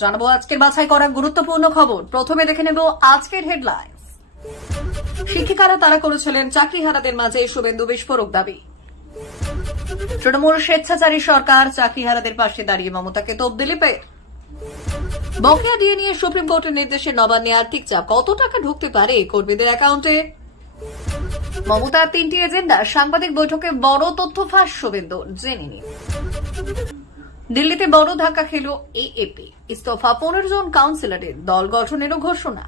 জানাবো আজকের বাছাই করা গুরুত্বপূর্ণ খবর। প্রথমে দেখে নেব আজকের হেডলাইন্স। শিক্ষিকারা তারা করেছিলেন চাকরিহারাদের মাঝে শুভেন্দু বিস্ফোরক দাবি। তৃণমূল স্বেচ্ছাচারী সরকার চাকরিহারাদের পাশে দাঁড়িয়ে মমতাকে তোপ দিলীপের। বকেয়া দিয়ে নিয়ে সুপ্রিম কোর্টের নির্দেশে নবান্নে আর্থিক চাপ, কত টাকা ঢুকতে পারে কর্মীদের অ্যাকাউন্টে। মমতার 3টি এজেন্ডা, সাংবাদিক বৈঠকে বড় তথ্য ফাঁস শুভেন্দুর, জেনে নিন। দিল্লিতে বড় ধাক্কা খেল এএপি, ইস্তফা 15 জন কাউন্সিলরের, দল গঠনেরও ঘোষণা।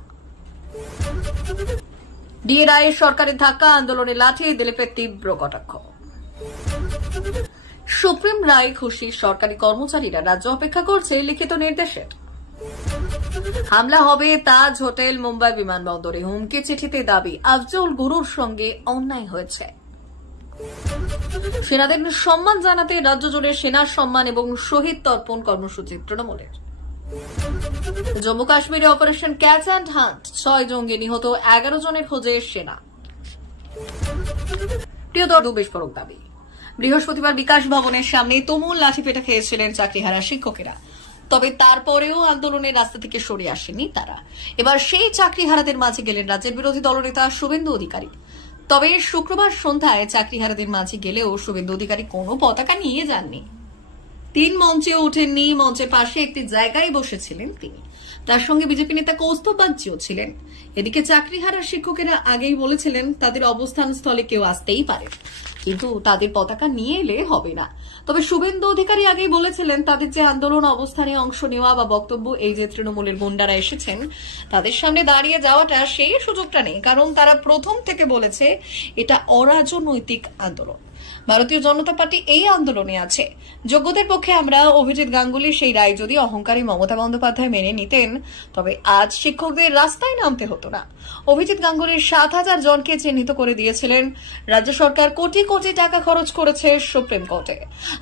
ডিএ রায়ের সরকারের ধাক্কা, আন্দোলনে লাঠি, দিলীপের তীব্র কটাক্ষ। সুপ্রিম রায় খুশি সরকারি কর্মচারীরা, রাজ্য অপেক্ষা করছে লিখিত নির্দেশের। হামলা হবে তাজ হোটেল মুম্বাই বিমানবন্দরে, হুমকি চিঠিতে দাবি আফজল গুরুর সঙ্গে অন্যায় হয়েছে। সেনাদের সম্মান জানাতে রাজ্য জুড়ে সেনা সম্মান এবং শহীদ তর্পণ কর্মসূচি তৃণমূলের। জম্মু কাশ্মীরে অপারেশন ক্যাচ অ্যান্ড হান্ট, 6 জঙ্গি নিহত, 11 জনের খোঁজে সেনা। প্রিয়তর বিস্ফোরক দাবি। বৃহস্পতিবার বিকাশ ভবনের সামনে তুমুল লাঠিপেটা খেয়েছিলেন চাকরিহারা শিক্ষকেরা, তবে তারপরেও আন্দোলনের রাস্তা থেকে সরে আসেনি তারা। এবার সেই চাকরিহারাদের মাঝে গেলেন রাজ্যের বিরোধী দলনেতা শুভেন্দু অধিকারী। তবে শুক্রবার সন্ধ্যায় চাকরিহারাদের মাঝে গেলেও শুভেন্দু অধিকারী কোনো পতাকা নিয়ে যাননি। 3 মঞ্চেও ওঠেননি, মঞ্চের পাশে একটি জায়গায় বসেছিলেন তিনি। তার সঙ্গে বিজেপি নেতা কৌস্তব বাগচিও ছিলেন। এদিকে চাকরিহারা শিক্ষকেরা আগেই বলেছিলেন তাদের অবস্থান স্থলে কেউ আসতেই পারে, কিন্তু তাদের পতাকা নিয়ে এলে হবে না। তবে শুভেন্দু অধিকারী আগেই বলেছিলেন তাদের যে আন্দোলন অবস্থানে অংশ নেওয়া বা বক্তব্য, এই যে তৃণমূলের গুন্ডারা এসেছেন তাদের সামনে দাঁড়িয়ে যাওয়াটা, সেই সুযোগটা নেই, কারণ তারা প্রথম থেকে বলেছে এটা অরাজনৈতিক আন্দোলন। ভারতীয় জনতা পার্টি এই আন্দোলনে আছে। যোগ্যদের পক্ষে আমরা। অভিজিৎ গাঙ্গুলি সেই রায় যদি অহংকারী মমতা বন্দ্যোপাধ্যায় মেনে নিতেন, তবে আজ শিক্ষকদের রাস্তায় নামতে হতো না। অভিজিৎ গাঙ্গুলির 7,000 জনকে চিহ্নিত করে দিয়েছিলেন রাজ্য সরকার। কোটি কোটি টাকা খরচ করেছে সুপ্রিম কোর্টে,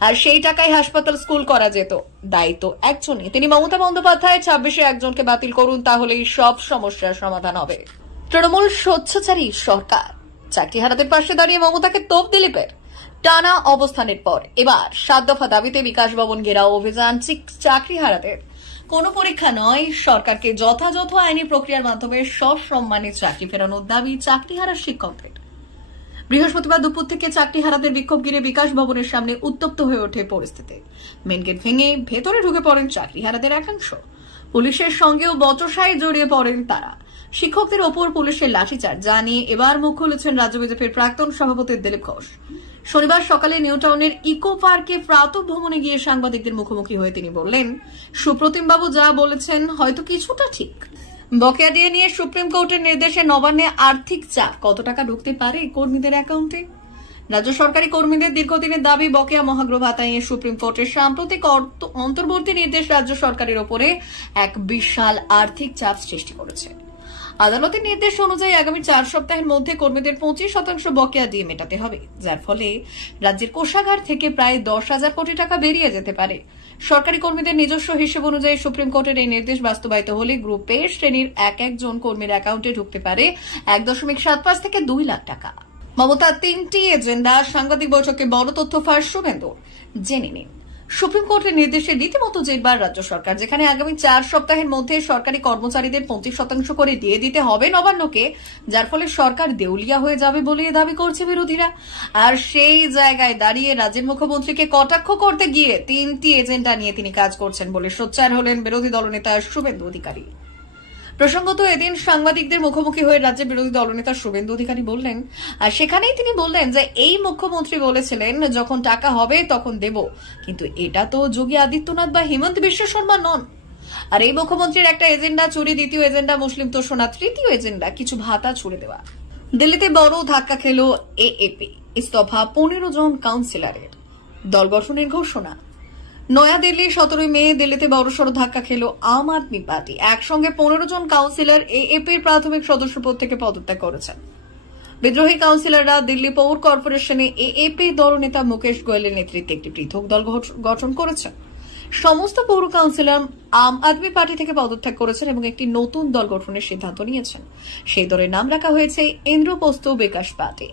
আর সেই টাকায় হাসপাতাল স্কুল করা যেত। দায়িত্ব একজনই, তিনি মমতা বন্দ্যোপাধ্যায়। 26-এ একজনকে বাতিল করুন, তাহলেই সব সমস্যার সমাধান হবে। তৃণমূল স্বেচ্ছাচারী সরকার চাকরিহারাদের পাশে দাঁড়িয়ে মমতাকে তোপ দিলীপের। টানা অবস্থানের পর এবার 7 দফা দাবিতে বিকাশ ভবন ঘেরাও অভিযান। চাকরিহারাদের কোনো পরীক্ষা নয়, সরকারকে যথাযথ আইনি প্রক্রিয়ার মাধ্যমে সসম্মানে চাকরি ফেরানোর দাবি চাকরিহারা শিক্ষকদের। বৃহস্পতিবার দুপুর থেকে চাকরিহারাদের বিক্ষোভ ঘিরে বিকাশ ভবনের সামনে উত্তপ্ত হয়ে ওঠে পরিস্থিতি। মেন গেট ভেঙে ভেতরে ঢুকে পড়েন চাকরিহারাদের একাংশ। পুলিশের সঙ্গেও বচসায় জড়িয়ে পড়েন তারা। শিক্ষকদের ওপর পুলিশের লাঠিচার্জ, যা নিয়ে এবার মুখ খুলেছেন রাজ্য বিজেপির প্রাক্তন সভাপতি দিলীপ ঘোষ। শনিবার সকালে নিউ টাউনের ইকো পার্কে প্রাতঃভ্রমণে গিয়ে সাংবাদিকদের মুখোমুখি হয়ে তিনি বললেন, সুপ্রতিম বাবু যা বলেছেন হয়তো কিছুটা ঠিক। বকেয়া দিয়ে নিয়ে সুপ্রিম কোর্টের নির্দেশে নবান্নে আর্থিক চাপ, কত টাকা ঢুকতে পারে কর্মীদের অ্যাকাউন্টে। রাজ্য সরকারি কর্মীদের দীর্ঘদিনের দাবি বকেয়া মহার্ঘ ভাতা নিয়ে সুপ্রিম কোর্টের সাম্প্রতিক অন্তর্বর্তী নির্দেশ রাজ্য সরকারের ওপরে এক বিশাল আর্থিক চাপ সৃষ্টি করেছে। আদালতের নির্দেশ অনুযায়ী আগামী 4 সপ্তাহের মধ্যে কর্মীদের 25% বকেয়া দিয়ে মেটাতে হবে, যার ফলে রাজ্যের কোষাগার থেকে প্রায় 10,000 কোটি টাকা বেরিয়ে যেতে পারে। সরকারি কর্মীদের নিজস্ব হিসেব অনুযায়ী সুপ্রিম কোর্টের এই নির্দেশ বাস্তবায়িত হলে গ্রুপ এ শ্রেণীর এক জন কর্মীর অ্যাকাউন্টে ঢুকতে পারে 1.75 থেকে 2 লাখ টাকা। মমতার 3টি এজেন্ডা, সাংবাদিক বৈঠকে বড় তথ্য ফাঁস শুভেন্দু, জেনে নিন। সুপ্রিম কোর্টের নির্দেশে রীতিমতো জেরবার রাজ্য সরকার, যেখানে আগামী 4 সপ্তাহের মধ্যে সরকারি কর্মচারীদের 25% করে দিয়ে দিতে হবে নবান্নকে, যার ফলে সরকার দেউলিয়া হয়ে যাবে বলে দাবি করছে বিরোধীরা। আর সেই জায়গায় দাঁড়িয়ে রাজ্যের মুখ্যমন্ত্রীকে কটাক্ষ করতে গিয়ে 3টি এজেন্ডা নিয়ে তিনি কাজ করছেন বলে সোচ্চার হলেন বিরোধী দলনেতা শুভেন্দু অধিকারী। প্রসঙ্গত, এদিন সাংবাদিকদের মুখোমুখি হয়ে রাজ্যের বিরোধী দলনেতা শুভেন্দু অধিকারী বললেন, আর সেখানেই তিনি বললেন যে এই মুখ্যমন্ত্রী বলেছিলেন যখন টাকা হবে তখন দেব, কিন্তু এটা তো যোগী আদিত্যনাথ বা হিমন্ত বিশ্ব শর্মা নন। আর এই মুখ্যমন্ত্রীর একটা এজেন্ডা চুরি, দ্বিতীয় এজেন্ডা মুসলিম তোষণা, তৃতীয় এজেন্ডা কিছু ভাতা ছুড়ে দেওয়া। দিল্লিতে বড় ধাক্কা খেল এএপি, ইস্তফা 15 জন কাউন্সিলরের, দল গঠনের ঘোষণা। নয়াদিল্লি 17 মে দিল্লিতে বড়সড় ধাক্কা খেল আম আদমি পার্টি। একসঙ্গে 15 জন কাউন্সিলর এএপির প্রাথমিক সদস্যপদ থেকে পদত্যাগ করেছেন। বিদ্রোহী কাউন্সিলররা দিল্লি পৌর কর্পোরেশনে এএপি দলনেতা মুকেশ গোয়েলের নেতৃত্বে একটি পৃথক দল গঠন করেছেন। সমস্ত পৌর কাউন্সিলর আম আদমি পার্টি থেকে পদত্যাগ করেছেন এবং একটি নতুন দল গঠনের সিদ্ধান্ত নিয়েছেন। সেই দলের নাম রাখা হয়েছে ইন্দ্রপ্রস্থ বিকাশ পার্টি।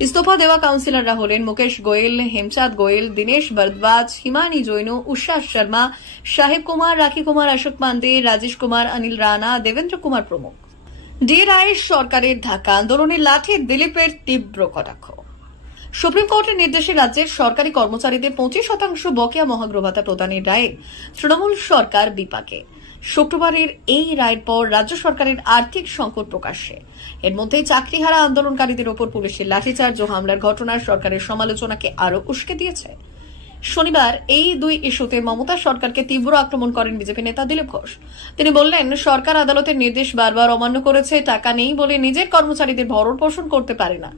ইস্তফা দেওয়া কাউন্সিলররা হলেন মুকেশ গোয়েল, হেমচাঁদ গোয়েল, দীনেশ ভরদ্বাজ, হিমানি জৈন, উষা শর্মা, সাহেব কুমার, রাখি কুমার, অশোক পান্ডে, রাজেশ কুমার, অনিল রানা, দেবেন্দ্র কুমার প্রমুখ। ডি রায়ের সরকারের ঢাকা আন্দোলনের লাঠি দিলীপের তীব্র কটাক্ষ। সুপ্রিম কোর্টের নির্দেশে রাজ্যের সরকারি কর্মচারীদের 25% বকেয়া মহার্ঘ ভাতা প্রদানের রায়ে তৃণমূল সরকার বিপাকে। শুক্রবারের এই রায়ের পর রাজ্য সরকারের আর্থিক সংকট প্রকাশ্যে। এর মধ্যে চাকরিহারা আন্দোলনকারীদের ওপর পুলিশের লাঠিচার্জ ও হামলার ঘটনার সরকারের সমালোচনাকে আরও উস্কে দিয়েছে। শনিবার এই দুই ইস্যুতে মমতা সরকারকে তীব্র আক্রমণ করেন বিজেপি নেতা দিলীপ ঘোষ। তিনি বললেন, সরকার আদালতের নির্দেশ বারবার অমান্য করেছে, টাকা নেই বলে নিজের কর্মচারীদের ভরণ পোষণ করতে পারে না।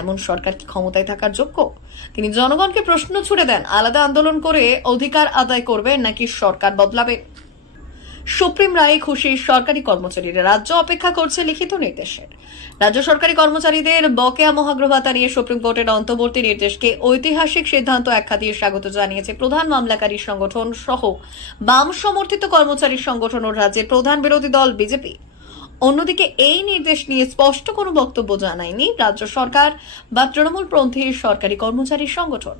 এমন সরকার কি ক্ষমতায় থাকার যোগ্য? তিনি জনগণকে প্রশ্ন ছুড়ে দেন, আলাদা আন্দোলন করে অধিকার আদায় করবেন নাকি সরকার বদলাবেন? সুপ্রিম রায়ে খুশি সরকারি কর্মচারীরা, রাজ্য অপেক্ষা করছে লিখিত নির্দেশের। রাজ্য সরকারি কর্মচারীদের বকেয়া মহার্ঘ ভাতা নিয়ে সুপ্রিম কোর্টের অন্তর্বর্তী নির্দেশকে ঐতিহাসিক সিদ্ধান্ত আখ্যা দিয়ে স্বাগত জানিয়েছে প্রধান মামলাকারী সংগঠন সহ বাম সমর্থিত কর্মচারী সংগঠন ও রাজ্যের প্রধান বিরোধী দল বিজেপি। অন্যদিকে এই নির্দেশ নিয়ে স্পষ্ট কোনো বক্তব্য জানায়নি রাজ্য সরকার বা তৃণমূলপন্থী সরকারি কর্মচারী সংগঠন।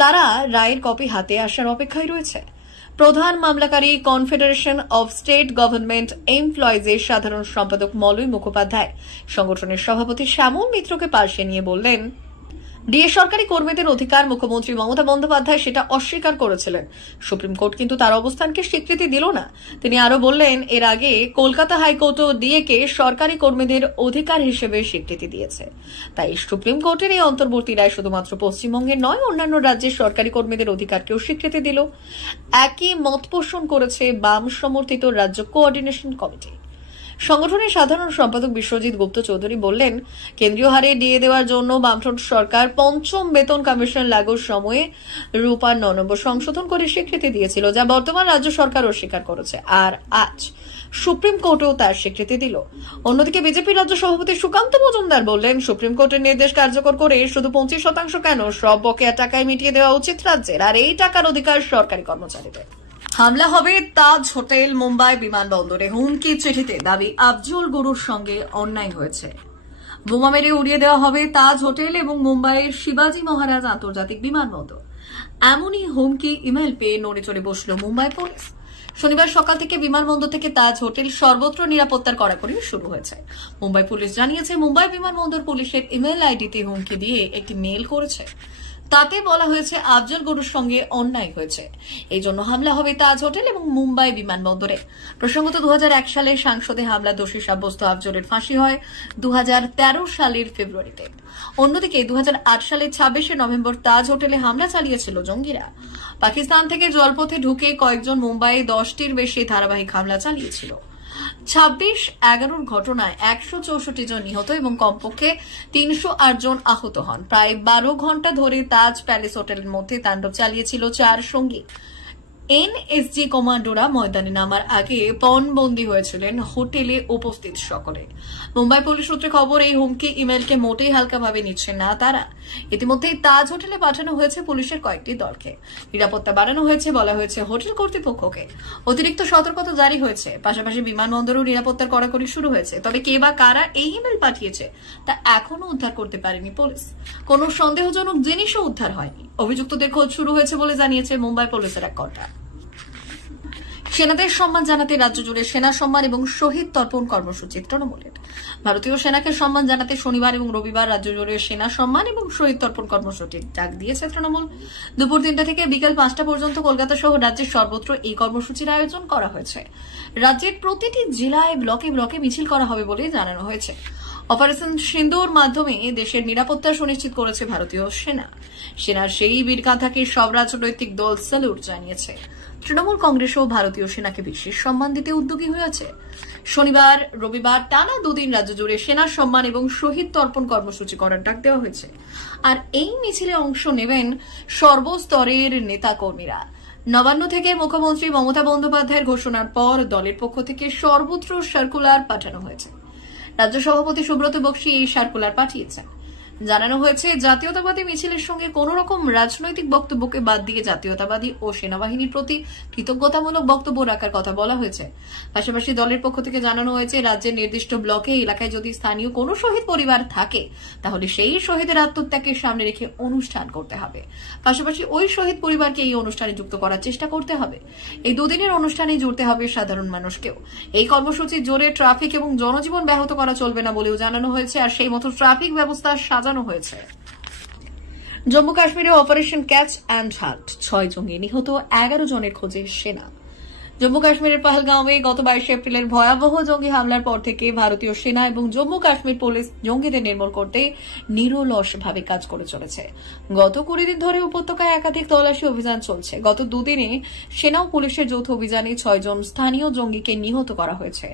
তারা রায়ের কপি হাতে আসার অপেক্ষায় রয়েছে। প্রধান মামলাকারী কনফেডারেশন অব স্টেট গভর্নমেন্ট এমপ্লয়িজের সাধারণ সম্পাদক মলয় মুখোপাধ্যায় সংগঠনের সভাপতি শ্যামল মিত্রকে পাশে নিয়ে বললেন, ডিএ সরকারি কর্মীদের অধিকার মুখ্যমন্ত্রী মমতা বন্দ্যোপাধ্যায় সেটা অস্বীকার করেছিলেন। সুপ্রিম কোর্ট কিন্তু তার অবস্থানকে স্বীকৃতি দিল না। তিনি আরো বললেন, এর আগে কলকাতা হাইকোর্টও ডিএকে সরকারি কর্মীদের অধিকার হিসেবে স্বীকৃতি দিয়েছে। তাই সুপ্রিম কোর্টের এই অন্তর্বর্তী রায় শুধুমাত্র পশ্চিমবঙ্গের নয়, অন্যান্য রাজ্যের সরকারি কর্মীদের অধিকারকেও স্বীকৃতি দিল। একই মত পোষণ করেছে বাম সমর্থিত রাজ্য কোঅর্ডিনেশন কমিটি। সংগঠনের সাধারণ সম্পাদক বিশ্বজিৎ গুপ্ত চৌধুরী বললেন, কেন্দ্রীয় হারে ডিএ দেওয়ার জন্য বামফ্রন্ট সরকার পঞ্চম বেতন কমিশন লাগুর সময়ে রূপার 9 নম্বর সংশোধন করে স্বীকৃতি দিয়েছিল, যা বর্তমান রাজ্য সরকার অস্বীকার করেছে। আর আজ সুপ্রিম কোর্টেও তার স্বীকৃতি দিল। অন্যদিকে বিজেপি রাজ্য সভাপতি সুকান্ত মজুমদার বললেন, সুপ্রিম কোর্টের নির্দেশ কার্যকর করে শুধু 25% কেন, সব বকেয়া টাকায় মিটিয়ে দেওয়া উচিত রাজ্যের, আর এই টাকার অধিকার সরকারি কর্মচারীদের। হামলা হবে তাজ হোটেল মুম্বাই বিমানবন্দরে, হুমকি চিঠিতে দাবি আফজল গুরুর সঙ্গে অন্যায় হয়েছে। বোমা মেরে উড়িয়ে দেওয়া হবে তাজ হোটেল এবং মুম্বাইয়ের শিবাজী মহারাজ আন্তর্জাতিক বিমানবন্দর। এমনই হুমকি ইমেল পেয়ে নড়ে চড়ে বসল মুম্বাই পুলিশ। শনিবার সকাল থেকে বিমানবন্দর থেকে তাজ হোটেল সর্বত্র নিরাপত্তার কড়াকড়ি শুরু হয়েছে। মুম্বাই পুলিশ জানিয়েছে, মুম্বাই বিমানবন্দর পুলিশের ইমেল আইডিতে হুমকি দিয়ে একটি মেল করেছে। তাতে বলা হয়েছে আফজল গুরুর সঙ্গে অন্যায় হয়েছে, এই জন্য হামলা হবে তাজ হোটেল এবং মুম্বাই বিমানবন্দরে। প্রসঙ্গত 2001 সালে সাংসদে হামলা দোষী সাব্যস্ত আফজলের ফাঁসি হয় 2013 সালের ফেব্রুয়ারিতে। অন্যদিকে 2008 সালের 26শে নভেম্বর তাজ হোটেলে হামলা চালিয়েছিল জঙ্গিরা। পাকিস্তান থেকে জলপথে ঢুকে কয়েকজন মুম্বাইয়ে 10টির বেশি ধারাবাহিক হামলা চালিয়েছিল। 26/11 ঘটনায় 164 জন নিহত এবং কমপক্ষে 308 জন আহত হন। প্রায় 12 ঘন্টা ধরে তাজ প্যালেস হোটেলের মধ্যে তাণ্ডব চালিয়েছিল 4 সঙ্গী। এনএসজি কমান্ডোরা ময়দানে নামার আগে পণবন্দী হয়েছিলেন হোটেলে উপস্থিত সকলে। মুম্বাই পুলিশ সূত্রে খবর, এই হুমকি ইমেলকে মোটেই হালকাভাবে নিচ্ছেন না তারা। ইতিমধ্যেই তাজ হোটেলে পাঠানো হয়েছে পুলিশের কয়েকটি দলকে, নিরাপত্তা বাড়ানো হয়েছে বলা হয়েছে হোটেল কর্তৃপক্ষকে। অতিরিক্ত সতর্কতা জারি হয়েছে, পাশাপাশি বিমানবন্দরেও নিরাপত্তার কড়াকড়ি শুরু হয়েছে। তবে কে বা কারা এই ইমেল পাঠিয়েছে তা এখনো উদ্ধার করতে পারেনি পুলিশ। কোন সন্দেহজনক জিনিসও উদ্ধার হয়নি। অভিযুক্তদের খোঁজ শুরু হয়েছে বলে জানিয়েছে মুম্বাই পুলিশের এক কর্তা। সেনাদের সম্মান জানাতে রাজ্য জুড়ে সেনা সম্মান এবং শহীদ তর্পণ কর্মসূচি তৃণমূলের। ভারতীয় সেনাকে সম্মান জানাতে শনিবার এবং রবিবার রাজ্য জুড়ে সেনা সম্মান এবং শহীদ তর্পণ কর্মসূচির ডাক দিয়েছে তৃণমূল। দুপুর 3টা থেকে বিকেল 5টা পর্যন্ত কলকাতা সহ রাজ্যের সর্বত্র এই কর্মসূচির আয়োজন করা হয়েছে। রাজ্যের প্রতিটি জেলায় ব্লকে ব্লকে মিছিল করা হবে বলে জানানো হয়েছে। অপারেশন সিন্দুর মাধ্যমে দেশের নিরাপত্তা সুনিশ্চিত করেছে ভারতীয় সেনা। সেনার সেই বীরগাথাকে সব রাজনৈতিক দল স্যালুট জানিয়েছে। তৃণমূল কংগ্রেসও ভারতীয় সেনাকে বিশেষ সম্মান দিতে উদ্যোগী হয়েছে। শনিবার রবিবার টানা 2 দিন রাজ্য জুড়ে সেনা সম্মান এবং শহীদ তর্পণ কর্মসূচি করার ডাক দেওয়া হয়েছে। আর এই মিছিলে অংশ নেবেন সর্বস্তরের নেতাকর্মীরা। নবান্ন থেকে মুখ্যমন্ত্রী মমতা বন্দ্যোপাধ্যায়ের ঘোষণার পর দলের পক্ষ থেকে সর্বত্র সার্কুলার পাঠানো হয়েছে। রাজ্য সভাপতি সুব্রত বক্সী এই সার্কুলার পাঠিয়েছেন। জানানো হয়েছে জাতীয়তাবাদী মিছিলের সঙ্গে কোন রকম রাজনৈতিক বক্তব্যকে বাদ দিয়ে জাতীয়তাবাদী ও সেনাবাহিনীর প্রতি কৃতজ্ঞতামূলক বক্তব্য রাখার কথা বলা হয়েছে। পাশাপাশি দলের পক্ষ থেকে জানানো হয়েছে রাজ্যের নির্দিষ্ট ব্লকে এলাকায় যদি স্থানীয় কোনো শহীদ পরিবার থাকে তাহলে সেই শহীদের আত্মত্যাগকে সামনে রেখে অনুষ্ঠান করতে হবে। পাশাপাশি ওই শহীদ পরিবারকে এই অনুষ্ঠানে যুক্ত করার চেষ্টা করতে হবে। এই দুদিনের অনুষ্ঠানে জুড়তে হবে সাধারণ মানুষকেও। এই কর্মসূচি জোরে ট্রাফিক এবং জনজীবন ব্যাহত করা চলবে না বলেও জানানো হয়েছে, আর সেই মতো ট্রাফিক ব্যবস্থা সাজানো হয়েছে। জম্মু কাশ্মীরে অপারেশন ক্যাচ অ্যান্ড হান্ট, 6 জঙ্গি নিহত, 11 জনের খোঁজে সেনা। জম্মু কাশ্মীরের পহলগাঁওয়ে গত 22 এপ্রিলের ভয়াবহ জঙ্গি হামলার পর থেকে ভারতীয় সেনা এবং জম্মু কাশ্মীর পুলিশ জঙ্গিদের নির্মূল করতে নিরলসভাবে কাজ করে চলেছে। গত 20 দিন ধরে উপত্যকায় একাধিক তল্লাশি অভিযান চলছে। গত দুদিনে সেনা ও পুলিশের যৌথ অভিযানে 6 জন স্থানীয় জঙ্গিকে নিহত করা হয়েছে,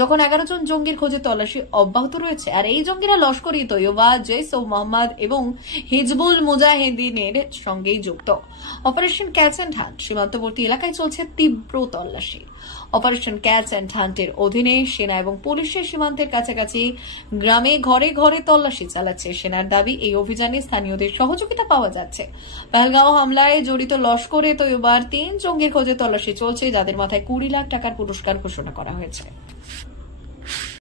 যখন 11 জন জঙ্গির খোঁজে তল্লাশি অব্যাহত রয়েছে। আর এই জঙ্গিরা লস্কর-ই তৈয়বা, জৈশ-ও-মোহাম্মদ এবং হিজবুল মুজাহিদিনের সঙ্গেই যুক্ত। অপারেশন ক্যাচ অ্যান্ড হান্ট সীমান্তবর্তী এলাকায় চলছে তীব্র তল্লাশি। অপারেশন ক্যাচ অ্যান্ড হান্টের অধীনে সেনা এবং পুলিশের সীমান্তের কাছাকাছি গ্রামে ঘরে ঘরে তল্লাশি চালাচ্ছে। সেনার দাবি, এই অভিযানে স্থানীয়দের সহযোগিতা পাওয়া যাচ্ছে। পহলগাঁও হামলায় জড়িত লস্করে তৈয়বার 3 জঙ্গির খোঁজে তল্লাশি চলছে, যাদের মাথায় 20 লাখ টাকার পুরস্কার ঘোষণা করা হয়েছে।